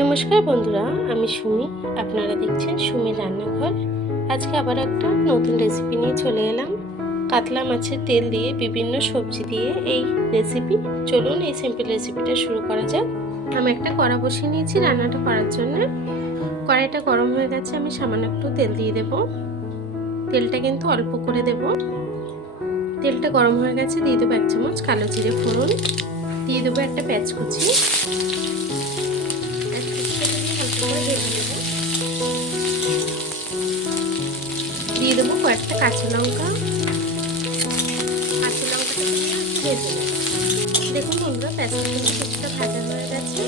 নমস্কার বন্ধুরা, আমি সুমি। আপনারা দেখছেন সুমি রান্নাঘর। আজকে আবার একটা নতুন রেসিপি নিয়ে চলে এলাম। কাতলা মাছের তেল দিয়ে বিভিন্ন সবজি দিয়ে এই রেসিপি। চলুন এই সিম্পল রেসিপিটা শুরু করা যাক। আমি একটা কড়া বসিয়ে নিয়েছি রান্নাটা করার জন্য। কড়াইটা গরম হয়ে গেছে, আমি সামান্য একটু তেল দিয়ে দেব। তেলটা কিন্তু অল্প করে দেব। তেলটা গরম হয়ে গেছে, দিয়ে দেবো 1 চামচ কালো জিরে ফোড়ন, দিয়ে দেবো একটা পেঁয়াজ কুচি, দিয়ে দেবো কয়েকটা কাঁচা লঙ্কা। কাঁচা লঙ্কাটা ভেজে নেব। দেখুন বন্ধুরা, পেঁয়াজটা কিন্তু কিছুটা ভাজা হয়ে গেছে।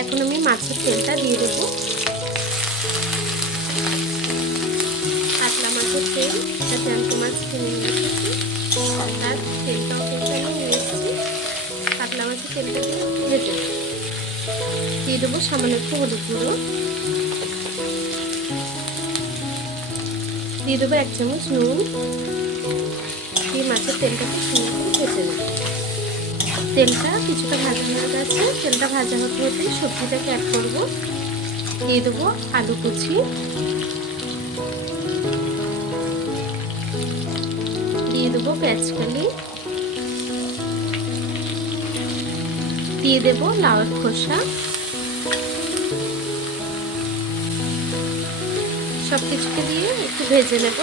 এখন আমি মাছের তেলটা দিয়ে দেবো। কাতলা মাছের তেল, এটা জ্যান্ত মাছ কিনে নিয়ে এসেছি, তার তেলটাও কিন্তু আমি নিয়ে এসেছি। কাতলা মাছের তেলটা দিয়ে ভেজে নেব। দিয়ে দেবো সামান্য একটু হলুদ গুঁড়ো, দিয়ে দেবো 1 চামচ নুন, দিয়ে মাছের তেলটাকে সুন্দর করে ভেজে নেব। তেলটা কিছুটা ভাজা হয়ে গেছে, তেলটা ভাজা হতে হতে সবজিটাকে অ্যাড করবো। দিয়ে দেবো আলু কুচি, দিয়ে দেবো পেঁয়াজকালি, দিয়ে দেবো লাউয়ের খোসা। সব কিছুকে দিয়ে একটু ভেজে নেব।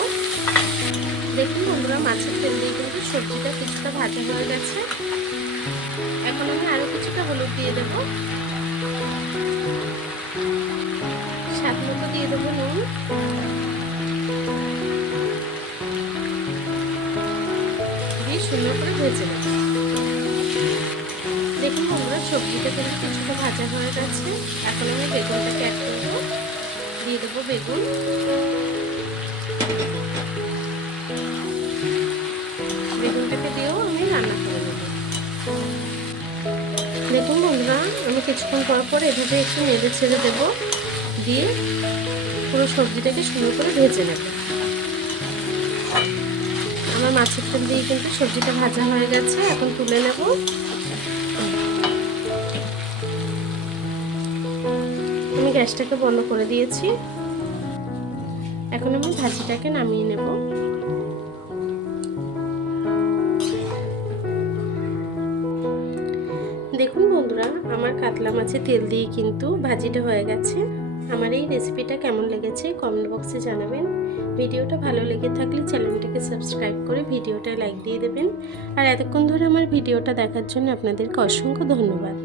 দেখুন বন্ধুরা, মাছের তেল দিয়ে কিন্তু সবজিটা কিছুটা ভাজা হয়ে গেছে। এখন আমি আরও কিছুটা হলুদ দিয়ে দেবো, স্বাদ মতো দিয়ে দেবো নুন, দিয়ে সুন্দর করে ভেজে নেব। দেখুন বন্ধুরা, সবজিটা কিন্তু কিছুটা ভাজা হয়ে গেছে। এখন আমি বেগুনটাকে অ্যাড করবো, দিয়ে দেবো বেগুন, বেগুনটাকে দিয়েও আমি রান্না করে নেব। দেখুন বন্ধুরা, আমি কিছুক্ষণ পর এভাবে একটু নেড়ে ছেড়ে দেবো, দিয়ে পুরো সবজিটাকে সুন্দর করে ভেজে নেব। আমার মাছের তেল দিয়ে কিন্তু সবজিটা ভাজা হয়ে গেছে, এখন তুলে নেব। আমি গ্যাসটাকে বন্ধ করে দিয়েছি। এখন আমি ভাজিটাকে নামিয়ে নেব। দেখুন বন্ধুরা, আমার কাতলা মাছের তেল দিয়ে কিন্তু ভাজিটা হয়ে গেছে। আমার এই রেসিপিটা কেমন লেগেছে কমেন্ট বক্সে জানাবেন। ভিডিওটা ভালো লেগে থাকলে চ্যানেলটাকে সাবস্ক্রাইব করে ভিডিওটা লাইক দিয়ে দেবেন। আর এতক্ষণ ধরে আমার ভিডিওটা দেখার জন্য আপনাদেরকে অসংখ্য ধন্যবাদ।